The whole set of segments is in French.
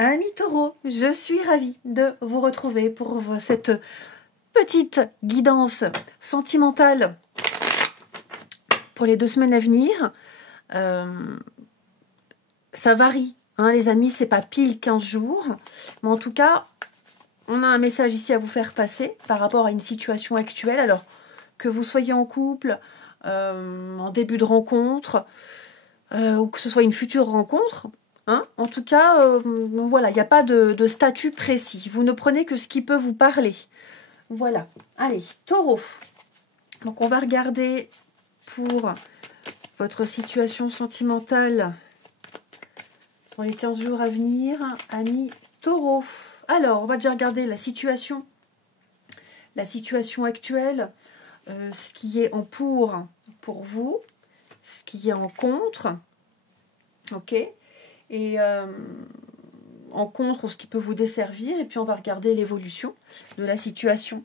Amis taureaux, je suis ravie de vous retrouver pour cette petite guidance sentimentale pour les 2 semaines à venir. Ça varie, hein, les amis, c'est pas pile 15 jours. Mais en tout cas, on a un message ici à vous faire passer par rapport à une situation actuelle. Alors, que vous soyez en couple, en début de rencontre, ou que ce soit une future rencontre, hein, en tout cas, voilà, il n'y a pas de statut précis. Vous ne prenez que ce qui peut vous parler. Voilà. Allez, taureau. Donc, on va regarder pour votre situation sentimentale pour les 15 jours à venir, amis taureau. Alors, on va déjà regarder la situation actuelle, ce qui est en pour vous, ce qui est en contre, ok, et en contre ce qui peut vous desservir, et puis on va regarder l'évolution de la situation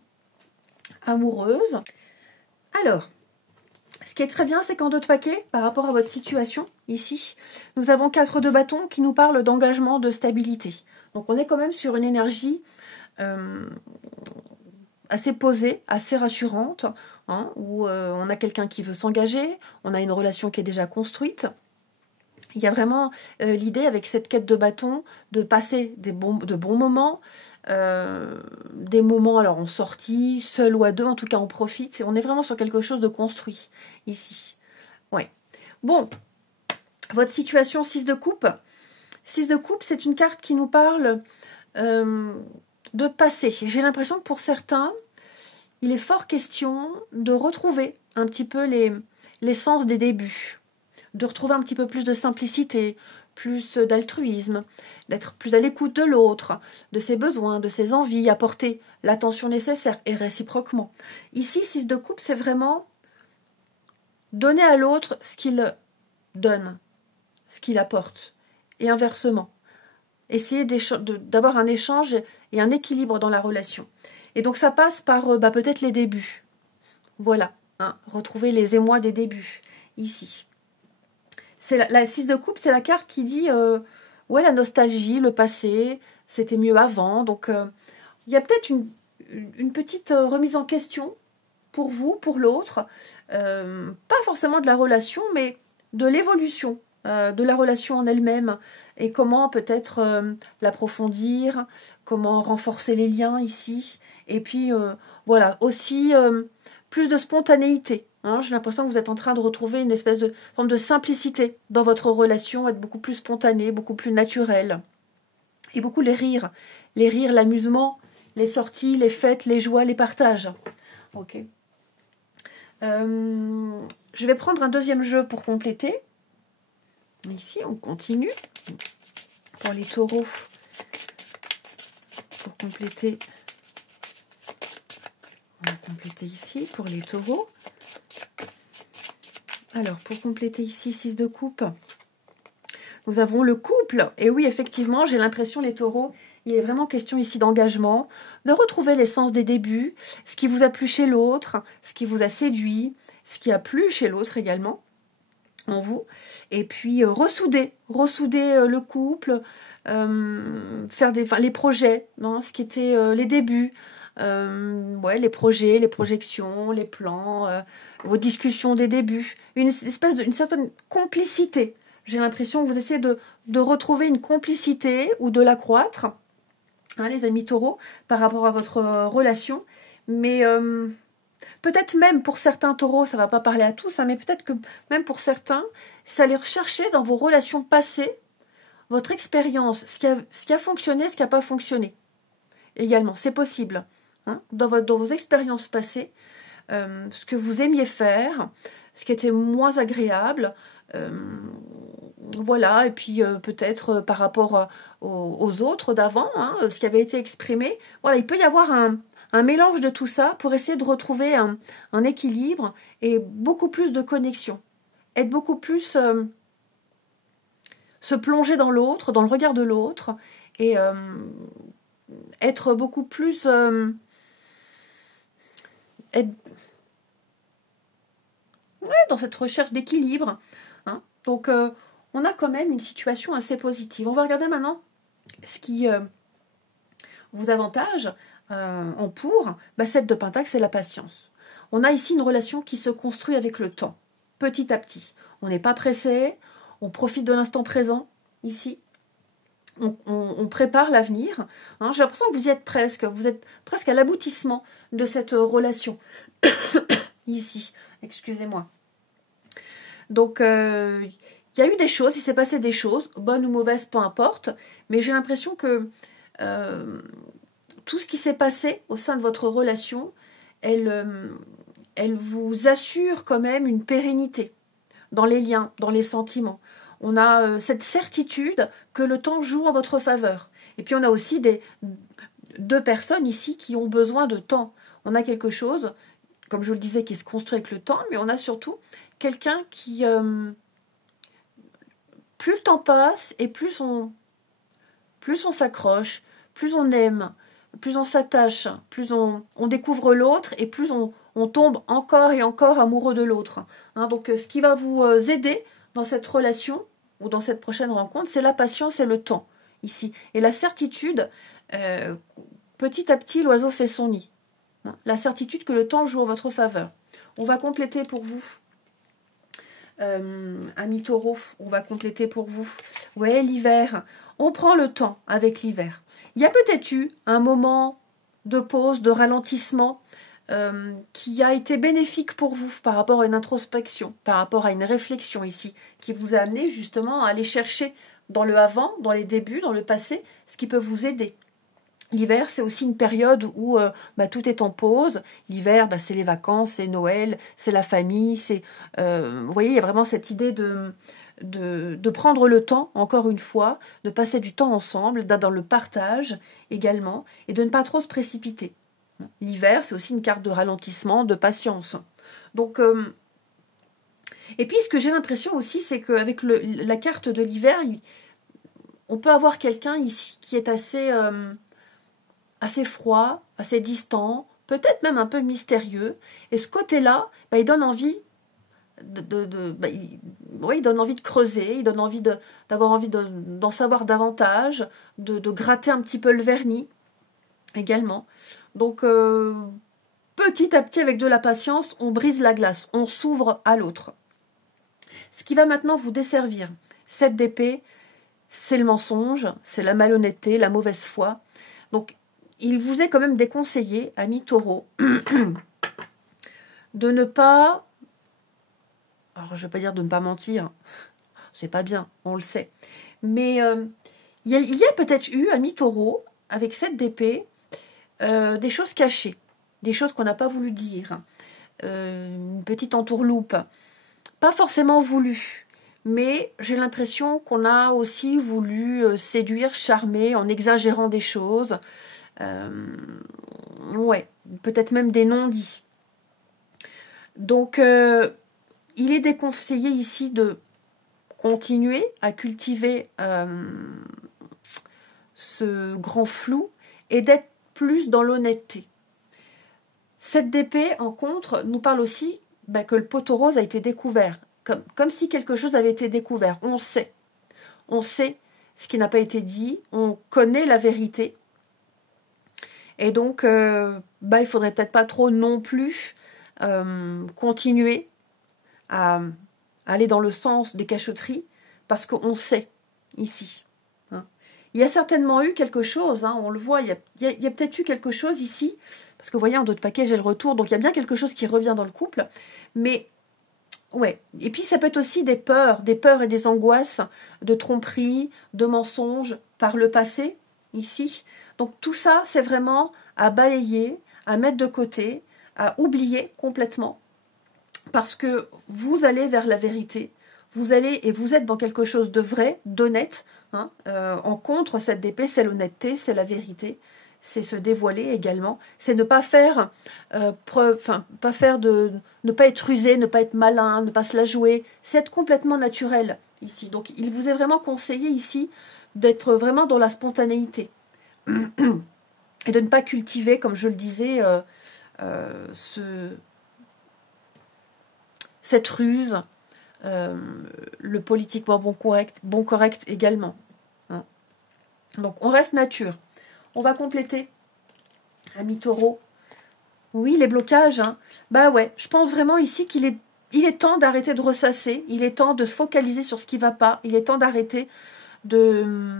amoureuse. Alors, ce qui est très bien, c'est qu'en 2 de paquet, par rapport à votre situation, ici, nous avons 4 de bâton qui nous parlent d'engagement, de stabilité. Donc on est quand même sur une énergie assez posée, assez rassurante, hein, où on a quelqu'un qui veut s'engager, on a une relation qui est déjà construite. Il y a vraiment l'idée avec cette quête de bâton de passer de bons moments, des moments alors en sortie, seul ou à 2, en tout cas on profite. On est vraiment sur quelque chose de construit ici. Ouais. Bon, votre situation 6 de coupe. 6 de coupe, c'est une carte qui nous parle de passé. J'ai l'impression que pour certains, il est fort question de retrouver un petit peu l'essence des débuts, de retrouver un petit peu plus de simplicité, plus d'altruisme, d'être plus à l'écoute de l'autre, de ses besoins, de ses envies, apporter l'attention nécessaire et réciproquement. Ici, 6 de coupe, c'est vraiment donner à l'autre ce qu'il donne, ce qu'il apporte, et inversement. Essayer d'avoir un échange et un équilibre dans la relation. Et donc ça passe par peut-être les débuts. Voilà, hein, retrouver les émois des débuts, ici. C'est la 6 de coupe, c'est la carte qui dit ouais, la nostalgie, le passé, c'était mieux avant. Donc il y a peut-être une petite remise en question pour vous, pour l'autre. Pas forcément de la relation, mais de l'évolution de la relation en elle-même et comment peut-être l'approfondir, comment renforcer les liens ici. Et puis voilà, aussi plus de spontanéité. Hein, j'ai l'impression que vous êtes en train de retrouver une espèce de forme de simplicité dans votre relation, être beaucoup plus spontané, beaucoup plus naturel. Et beaucoup les rires, l'amusement, les sorties, les fêtes, les joies, les partages. Ok. Je vais prendre un deuxième jeu pour compléter. Ici, on continue. Pour les taureaux, pour compléter, on va compléter ici pour les taureaux. Alors, pour compléter ici, 6 de coupe, nous avons le couple. Et oui, effectivement, j'ai l'impression, les taureaux, il est vraiment question ici d'engagement, de retrouver l'essence des débuts, ce qui vous a plu chez l'autre, ce qui vous a séduit, ce qui a plu chez l'autre également, en vous. Et puis, ressouder le couple, faire les projets, non, ce qui était les débuts, ouais, les projets, les projections, les plans, vos discussions des débuts, une certaine complicité. J'ai l'impression que vous essayez de retrouver une complicité ou de l'accroître, hein, les amis taureaux, par rapport à votre relation. Mais peut-être même pour certains taureaux, ça ne va pas parler à tous, hein, mais peut-être que même pour certains, ça allait rechercher dans vos relations passées votre expérience, ce qui a fonctionné, ce qui n'a pas fonctionné. Également, c'est possible. Hein, dans vos expériences passées, ce que vous aimiez faire, ce qui était moins agréable, voilà, et puis peut-être par rapport aux autres d'avant, hein, ce qui avait été exprimé. Voilà, il peut y avoir un mélange de tout ça pour essayer de retrouver un équilibre et beaucoup plus de connexion. Être beaucoup plus... se plonger dans l'autre, dans le regard de l'autre, et être beaucoup plus... être dans cette recherche d'équilibre. Hein. Donc, on a quand même une situation assez positive. On va regarder maintenant Ce qui vous avantage en pour, 7 de Pentacle, c'est la patience. On a ici une relation qui se construit avec le temps, petit à petit. On n'est pas pressé, on profite de l'instant présent, ici. On prépare l'avenir. Hein. J'ai l'impression que vous êtes presque à l'aboutissement de cette relation. Ici, excusez-moi. Donc, il y a eu des choses, il s'est passé des choses, bonnes ou mauvaises, peu importe, mais j'ai l'impression que tout ce qui s'est passé au sein de votre relation, elle vous assure quand même une pérennité dans les liens, dans les sentiments. On a cette certitude que le temps joue en votre faveur. Et puis on a aussi deux personnes ici qui ont besoin de temps. On a quelque chose, comme je vous le disais, qui se construit avec le temps, mais on a surtout quelqu'un qui... plus le temps passe et plus on s'accroche, plus on aime, plus on s'attache, plus on découvre l'autre et plus on tombe encore et encore amoureux de l'autre. Hein, donc ce qui va vous aider dans cette relation ou dans cette prochaine rencontre, c'est la patience et le temps, ici. Et la certitude, petit à petit, l'oiseau fait son nid. Hein, la certitude que le temps joue en votre faveur. On va compléter pour vous. Amis taureaux, on va compléter pour vous. Ouais, l'hiver. On prend le temps avec l'hiver. Il y a peut-être eu un moment de pause, de ralentissement qui a été bénéfique pour vous par rapport à une introspection, par rapport à une réflexion ici, qui vous a amené justement à aller chercher dans le avant, dans les débuts, dans le passé, ce qui peut vous aider. L'hiver, c'est aussi une période où tout est en pause. L'hiver, c'est les vacances, c'est Noël, c'est la famille. Vous voyez, il y a vraiment cette idée de prendre le temps, encore une fois, de passer du temps ensemble, dans le partage également, et de ne pas trop se précipiter. L'hiver, c'est aussi une carte de ralentissement, de patience. Donc, et puis, ce que j'ai l'impression aussi, c'est qu'avec la carte de l'hiver, on peut avoir quelqu'un ici qui est assez froid, assez distant, peut-être même un peu mystérieux. Et ce côté-là, il donne envie il donne envie de creuser, il donne envie d'avoir envie d'en savoir davantage, de gratter un petit peu le vernis également. Donc, petit à petit, avec de la patience, on brise la glace, on s'ouvre à l'autre. Ce qui va maintenant vous desservir, 7 d'épée, c'est le mensonge, c'est la malhonnêteté, la mauvaise foi. Donc, il vous est quand même déconseillé, amis taureaux, de ne pas... Alors, je ne vais pas dire de ne pas mentir, c'est pas bien, on le sait. Mais il y a peut-être eu, amis taureaux, avec 7 d'épée, des choses cachées, des choses qu'on n'a pas voulu dire, une petite entourloupe, pas forcément voulu, mais j'ai l'impression qu'on a aussi voulu séduire, charmer en exagérant des choses, ouais, peut-être même des non-dits. Donc, il est déconseillé ici de continuer à cultiver ce grand flou et d'être plus dans l'honnêteté. Cette d'épée, en contre, nous parle aussi que le poteau rose a été découvert, comme si quelque chose avait été découvert. On sait ce qui n'a pas été dit, on connaît la vérité. Et donc, il faudrait peut-être pas trop non plus continuer à aller dans le sens des cachotteries, parce qu'on sait ici. Hein. Il y a certainement eu quelque chose, on le voit, il y a peut-être eu quelque chose ici, parce que vous voyez, en dos de paquet, j'ai le retour, donc il y a bien quelque chose qui revient dans le couple, mais ouais. Et puis ça peut être aussi des peurs et des angoisses, de tromperie, de mensonges par le passé, ici. Donc tout ça, c'est vraiment à balayer, à mettre de côté, à oublier complètement, parce que vous allez vers la vérité, vous êtes dans quelque chose de vrai, d'honnête. En contre, cette d'épée, c'est l'honnêteté, c'est la vérité, c'est se dévoiler également, c'est ne pas faire ne pas être rusé, ne pas être malin, ne pas se la jouer, c'est être complètement naturel ici. Donc il vous est vraiment conseillé ici d'être vraiment dans la spontanéité et de ne pas cultiver, comme je le disais, cette ruse, le politiquement bon correct également. Hein. Donc, on reste nature. On va compléter, ami taureau. Oui, les blocages, hein. Bah ouais, je pense vraiment ici il est temps d'arrêter de ressasser. Il est temps de se focaliser sur ce qui ne va pas. Il est temps d'arrêter de...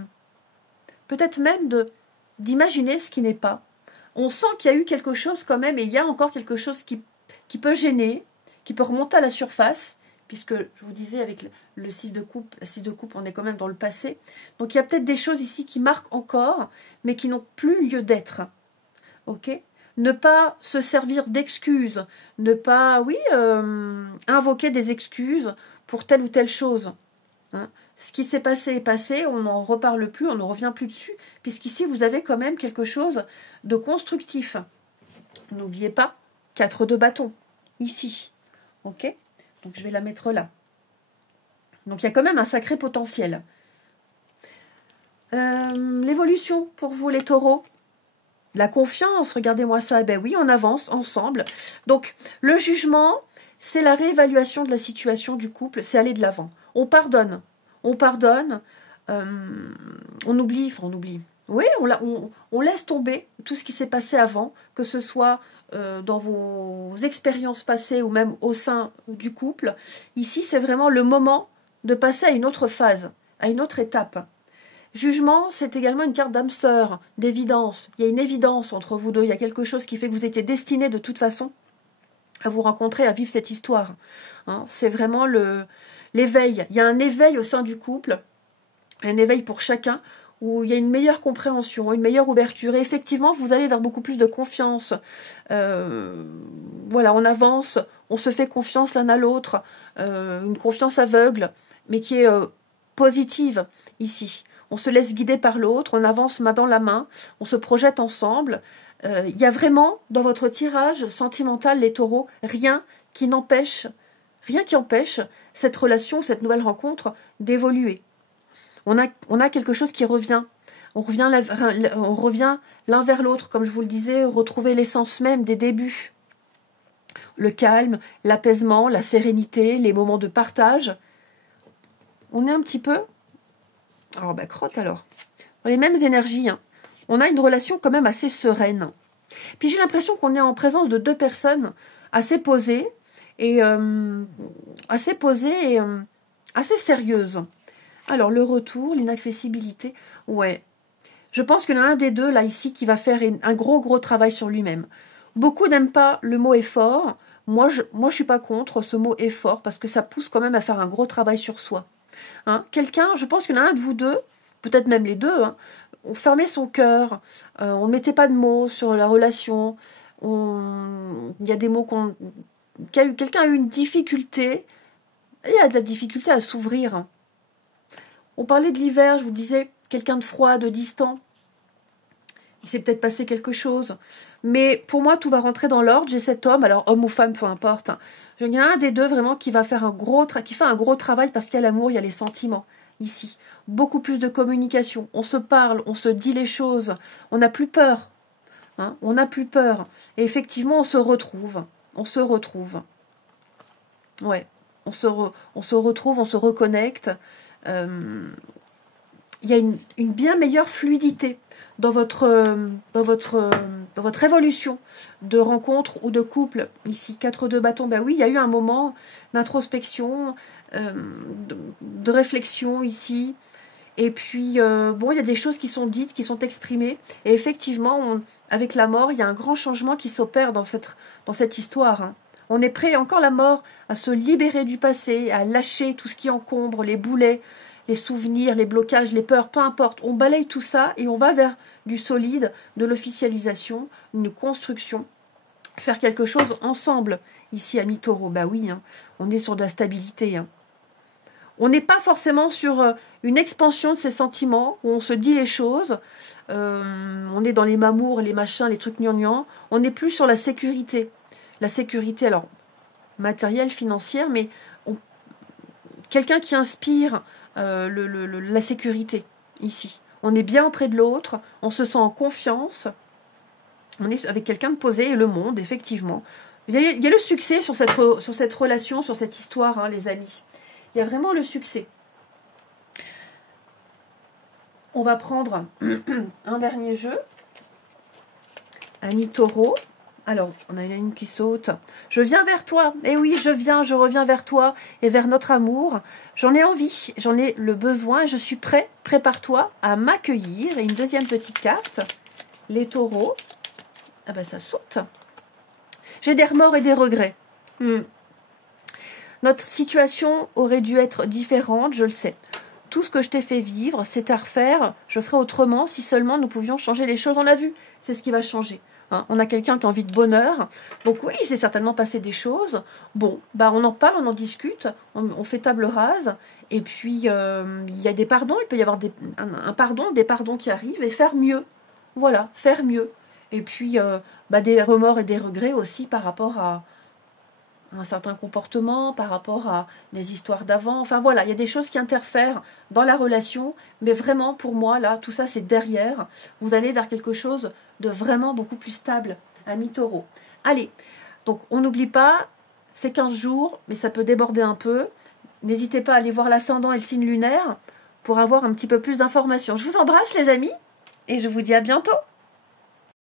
peut-être même d'imaginer ce qui n'est pas. On sent qu'il y a eu quelque chose quand même, et il y a encore quelque chose qui peut gêner, qui peut remonter à la surface, puisque je vous disais avec le 6 de coupe, on est quand même dans le passé. Donc il y a peut-être des choses ici qui marquent encore, mais qui n'ont plus lieu d'être. Ok ? Ne pas se servir d'excuses, ne pas, oui, invoquer des excuses pour telle ou telle chose. Hein. Ce qui s'est passé est passé, on n'en reparle plus, on ne revient plus dessus, puisqu'ici vous avez quand même quelque chose de constructif. N'oubliez pas, 4 de bâton, ici. Ok ? Donc je vais la mettre là. Donc il y a quand même un sacré potentiel. L'évolution pour vous les taureaux. La confiance, regardez-moi ça. Eh ben oui, on avance ensemble. Donc le jugement, c'est la réévaluation de la situation du couple, c'est aller de l'avant. On pardonne. On pardonne, on oublie, enfin on oublie. Oui, on laisse tomber tout ce qui s'est passé avant, que ce soit dans vos expériences passées ou même au sein du couple. Ici, c'est vraiment le moment de passer à une autre phase, à une autre étape. Jugement, c'est également une carte d'âme sœur, d'évidence. Il y a une évidence entre vous deux, il y a quelque chose qui fait que vous étiez destinés de toute façon à vous rencontrer, à vivre cette histoire. Hein, c'est vraiment l'éveil. Il y a un éveil au sein du couple, un éveil pour chacun, où il y a une meilleure compréhension, une meilleure ouverture. Et effectivement, vous allez vers beaucoup plus de confiance. Voilà, on avance, on se fait confiance l'un à l'autre, une confiance aveugle, mais qui est positive ici. On se laisse guider par l'autre, on avance main dans la main, on se projette ensemble. Il y a vraiment, dans votre tirage sentimental, les taureaux, rien qui empêche cette relation, cette nouvelle rencontre d'évoluer. On a quelque chose qui revient. On revient l'un vers l'autre, comme je vous le disais, retrouver l'essence même des débuts. Le calme, l'apaisement, la sérénité, les moments de partage. On est un petit peu... Alors, crotte alors. Dans les mêmes énergies, hein. On a une relation quand même assez sereine. Puis j'ai l'impression qu'on est en présence de deux personnes assez posées et assez sérieuses. Alors, le retour, l'inaccessibilité, ouais. Je pense qu'il y en a un des deux, là, ici, qui va faire un gros travail sur lui-même. Beaucoup n'aiment pas le mot effort. Moi, je suis pas contre ce mot effort, parce que ça pousse quand même à faire un gros travail sur soi. Hein, je pense qu'il y en a un de vous deux, peut-être même les deux, hein, on fermait son cœur, on ne mettait pas de mots sur la relation, il y a des mots quelqu'un a eu une difficulté, il y a de la difficulté à s'ouvrir. On parlait de l'hiver, je vous disais, quelqu'un de froid, de distant, il s'est peut-être passé quelque chose, mais pour moi tout va rentrer dans l'ordre. J'ai cet homme, alors homme ou femme, peu importe, hein. Il y en a un des deux vraiment qui va faire qui fait un gros travail, parce qu'il y a l'amour, il y a les sentiments ici, beaucoup plus de communication, on se parle, on se dit les choses, on n'a plus peur, hein, on n'a plus peur, et effectivement on se retrouve, ouais, on se retrouve, on se reconnecte. Il y a une bien meilleure fluidité dans votre évolution de rencontre ou de couple. Ici, 4 de bâton, ben oui, il y a eu un moment d'introspection, de réflexion ici. Et puis, il y a des choses qui sont dites, qui sont exprimées. Et effectivement, avec la mort, il y a un grand changement qui s'opère dans cette histoire. Hein. On est prêt, encore la mort, à se libérer du passé, à lâcher tout ce qui encombre, les boulets, les souvenirs, les blocages, les peurs, peu importe. On balaye tout ça et on va vers du solide, de l'officialisation, une construction. Faire quelque chose ensemble, ici, amis taureaux. Bah oui, hein, on est sur de la stabilité. Hein. On n'est pas forcément sur une expansion de ses sentiments, où on se dit les choses. On est dans les mamours, les machins, les trucs gnangnang. On n'est plus sur la sécurité. La sécurité, alors, matérielle, financière, mais quelqu'un qui inspire la sécurité, ici. On est bien auprès de l'autre, on se sent en confiance, on est avec quelqu'un de posé, et le monde, effectivement. Il y a le succès sur cette relation, sur cette histoire, hein, les amis. Il y a vraiment le succès. On va prendre un dernier jeu. Ami Taureau. Alors, on a une ligne qui saute. Je viens vers toi. Eh oui, je reviens vers toi et vers notre amour. J'en ai envie, j'en ai le besoin. Je suis prêt. Prépare-toi à m'accueillir. Et une deuxième petite carte. Les taureaux. Ah ben, ça saute. J'ai des remords et des regrets. Notre situation aurait dû être différente, je le sais. Tout ce que je t'ai fait vivre, c'est à refaire. Je ferai autrement si seulement nous pouvions changer les choses. On l'a vu, c'est ce qui va changer. Hein, on a quelqu'un qui a envie de bonheur. Donc oui, il s'est certainement passé des choses. Bon, bah on en parle, on en discute, on fait table rase. Et puis, il y a des pardons, il peut y avoir un pardon, des pardons qui arrivent et faire mieux. Voilà, faire mieux. Et puis, des remords et des regrets aussi par rapport à un certain comportement, par rapport à des histoires d'avant. Enfin voilà, il y a des choses qui interfèrent dans la relation, mais vraiment pour moi, là, tout ça c'est derrière. Vous allez vers quelque chose de vraiment beaucoup plus stable, ami Taureau. Allez, donc on n'oublie pas, c'est 15 jours, mais ça peut déborder un peu. N'hésitez pas à aller voir l'ascendant et le signe lunaire pour avoir un petit peu plus d'informations. Je vous embrasse les amis, et je vous dis à bientôt.